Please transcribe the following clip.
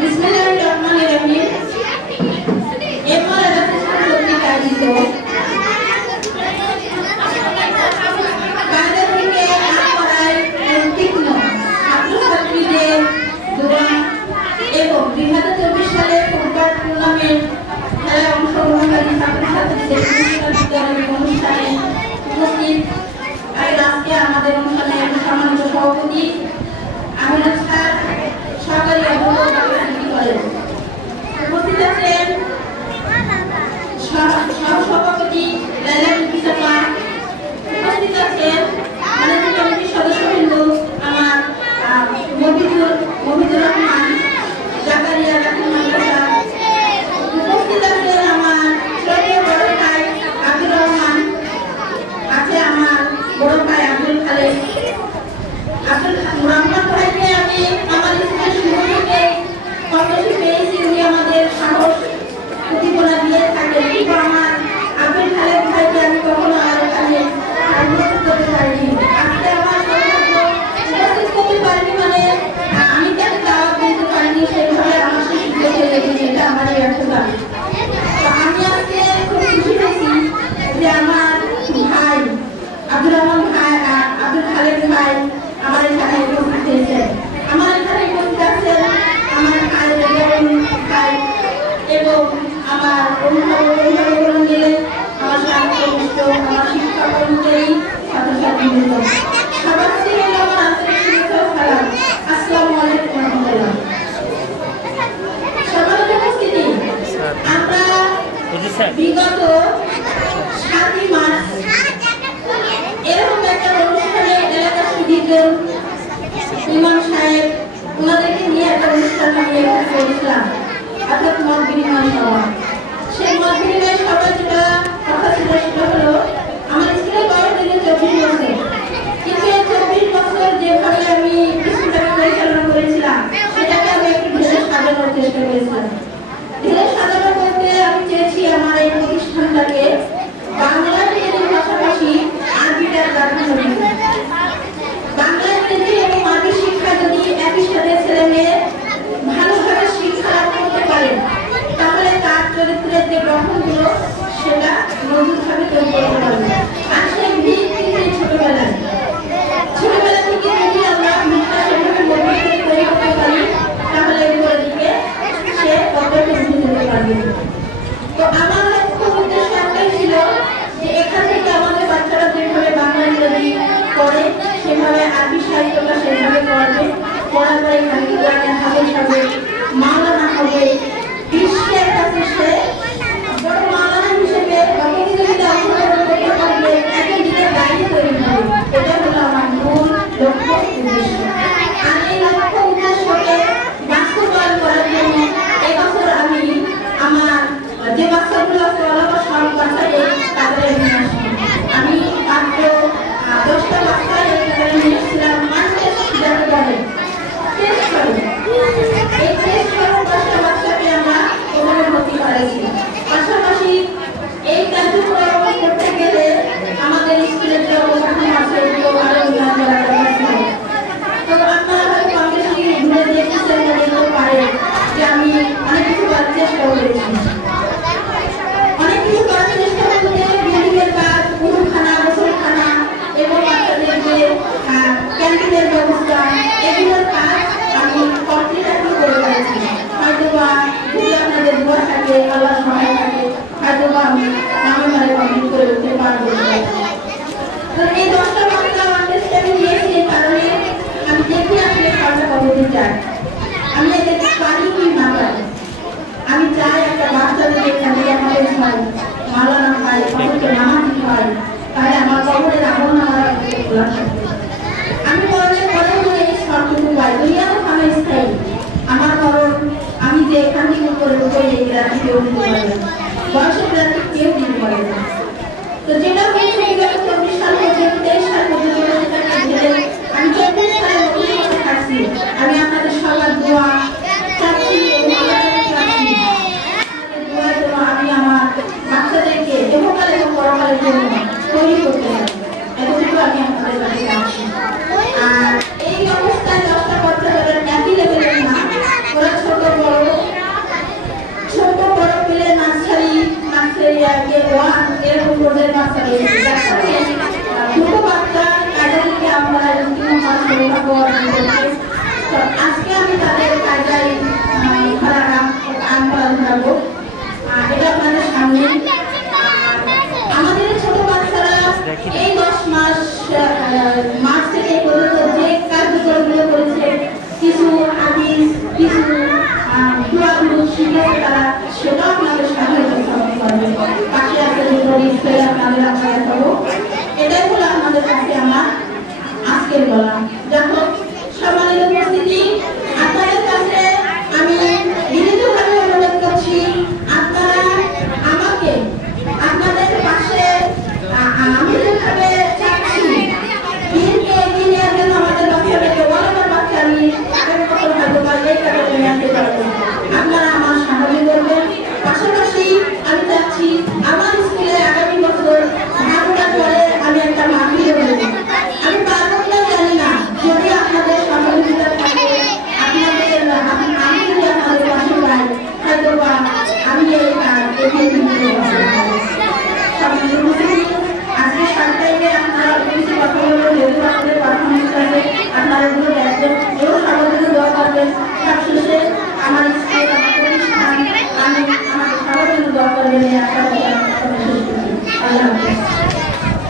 বিসমিল্লাহিররহমানিররহিম। এরপর আয়োজিত বাইরে থেকে পড়ায় তীক্ষ্ণ ছাত্রছাত্রীদের দোয়া এবং 2024 সালে ফুটবল টুর্নামেন্ট খেলায় অংশগ্রহণকারী ছাত্রছাত্রীদের অনুষ্ঠানে উপস্থিত। আজকে আমাদের অনুষ্ঠানের সম্মানিত সভাপতি আমিনুল স্যার, সরকারি অভিভাবক কলেজ উপস্থিত আছেন সহসভাপতি লাইলা বিসাফা, উপস্থিত আছেন ম্যানেজিং কমিটির সদস্যবৃন্দ আমার মহিদুর রহমান, জাকারিয়া লাখি মাদ্রাসা, উপস্থিত আছেন আমার শ্রদ্ধেয় বড় ভাই আব্দুর রহমান, আছে আমার বড় ভাই আব্দুল খালেক। রহমান ভাইকে আমি আমার স্কুলের শুরু থেকে কর্মসূচি পেয়েছি, উনি আমাদের সাহস উদ্দীপনা দিয়ে থাকেন, কিন্তু আমার আব্দুল খালেক ভাইকে আমি কখনো আমার এখানে উপস্থিত করতে পারিনি। আজকে আমার সৌভাগ্য উপস্থিত করতে পারিনি, মানে আমি কেন দাওয়াত দিতে পারিনি সেইভাবে আমার সেই সুযোগ চলে গেছে, এটা আমারই ব্যর্থতা। তো আমি আজকে খুব খুশি হয়েছি যে আমার ভাই আব্দুর রহমান ভাই, আব্দুল খালেক ভাই আমার এখানে উপস্থিত হয়েছেন। আমার এখানে উপস্থিত আছেন আমার ভাই ভাই এবং আমার অভিভাবক মিলে আমার সংশ্লিষ্ট আমার শিক্ষা কর্মচারী ছাত্রছাত্রীবৃন্দ, সবার থেকে আমার আন্তরিক শুভেচ্ছা ও সালাম। আসসালামু আলাইকুম ওয়া রাহমাতুল্লাহ। সম্মানিত উপস্থিতি, আমরা বিগত 7 মাস এরকম একটা অনুষ্ঠানে এলাকার সুদীর্ঘ ইমাম সাহেব ওনাদেরকে নিয়ে একটা অনুষ্ঠান আমি এখানে করেছিলাম, অর্থাৎ মত বিনিময় সভা। সেই মত বিনিময় সভা যেটা কথা ছিল সেটা হলো আমার স্কুলের বয়স ছিল 24 বছর, কিন্তু এই 24 বছর যেভাবে আমি স্কুলটাকে পরিচালনা করেছিলাম সেটাকে আমি একটু ঢেলে সাজানোর চেষ্টা করেছিলাম। ঢেলে সাজানো বলতে আমি চেয়েছি আমার এই প্রতিষ্ঠানটাকে বাংলা ইংরেজির পাশাপাশি আরবিটার প্রাধান্য দিতে। বাংলা ইংরেজি এবং আরবি শিক্ষা যদি একই সাথে ছেলে মেয়ে ভালোভাবে শিক্ষা লাভ করতে পারে তাহলে তার চরিত্রের যে গঠনগুলো সেটা মজবুতভাবে তৈরি করতে পারবে। আর সেই ভিত কিন্তু ছোটবেলা থেকে যদি আমরা ভিতটা সেভাবে মজবুত তৈরি করতে পারি তাহলে এগুলোর দিকে সে অগ্রসর হতে পারবে। তো আমার খুব উদ্দেশ্য একটাই ছিল যে এখান থেকে আমাদের বাচ্চারা যেভাবে বাংলা ইংরেজি পড়ে সেভাবে আরবি সাহিত্যটা সেভাবে পড়বে, পড়ার পরে এখান থেকে হাফেজ হবে, মাওলানা হবে, বিশ্বের কাছে সে বড় মাওলানা হিসেবে প্রতিযোগিতা অংশগ্রহণ করতে পারবে, একজন দিকে গাইড তৈরি হবে। এটা হলো আমার মূল লক্ষ্য উদ্দেশ্য। আর এই লক্ষ্য উদ্দেশ্যকে বাস্তবায়ন করার জন্য এবছর আমি আমার যে বাচ্চাগুলো আছে অলপা সব বাচ্চাই তাদের নিয়ে আসি। আমি মাত্র 10টা বাচ্চা এখানে নিয়ে এসেছিলাম যাকে বলে টেস্ট করে। এই টেস্ট করে 10টা বাচ্চাকে আমরা ওখানে ভর্তি করাইছি। পাশাপাশি এই কার্যক্রম করতে গেলে আমাদের স্কুলের যে অবস্থান আছে এগুলো আরো উন্নয়ন করা দরকার। তো আপনারা হয়তো কম বেশি ঘুরে দেখেছেন বা দেখতে পারেন যে আমি অনেক কিছু করার চেষ্টা করেছি। অনেক কিছু করার চেষ্টা করতে বিল্ডিংয়ের কাজ, উঠোখানা, গোসলখানা এবং বাচ্চাদের যে ক্যান্টিনের ব্যবস্থা এগুলোর কাজ আমি কমপ্লিট এখন করে পেরেছি। হয়তো বা যদি আপনাদের দোয়া থাকে, আল্লাহ সহায় থাকে, হয়তো বা আমি নামে ঘরে কমপ্লিট করে উঠতে পারবো। তো এই 10টা বাচ্চা আন্ডারস্টে আমি নিয়েছি এই কারণে আমি দেখি আসলে খাওয়াটা কতদিন যায়, আমি এদেরকে পারি কি না পারি। আমি চাই একটা বাচ্চা যদি এখান থেকে আমাদের হয় মাওলানা হয়, কবরকে নামাজি হয়, তাহলে আমার কবরের আগুন আমার খোলা থাকবে। আমি পরে মনে এই শর্তটুকু পাই, দুনিয়াও আমার স্থায়ী। আমার কারণ আমি যে এখান থেকে উপরে উঠে এই গ্রামে কেউ দিতে পারে না, বয়সের গ্রামে কেউ দিতে পারে না। তো যেটা হয়েছে বিগত 24 সাল পর্যন্ত 23 সাল পর্যন্ত সেটাকে ঘিরে আমি 24 সালে অভিজ্ঞতা থাকছি। আমি আপনাদের সবার দোয়া চাচ্ছি এবং আপনাদের চাচ্ছি দোয়ার জন্য আমি আমার বাচ্চাদেরকে দেহকাল এবং পরকালের জন্য তৈরি করতে পারি। এতটুকু আমি আপনাদের কাছে চাচ্ছি। আর এই অবস্থায় 10টা বাচ্চা যারা একই লেভেলের না, ওরা ছোট বড় আজকে 7 তারিখে আমরা কিছু কথা বলবো, যেহেতু আমাদের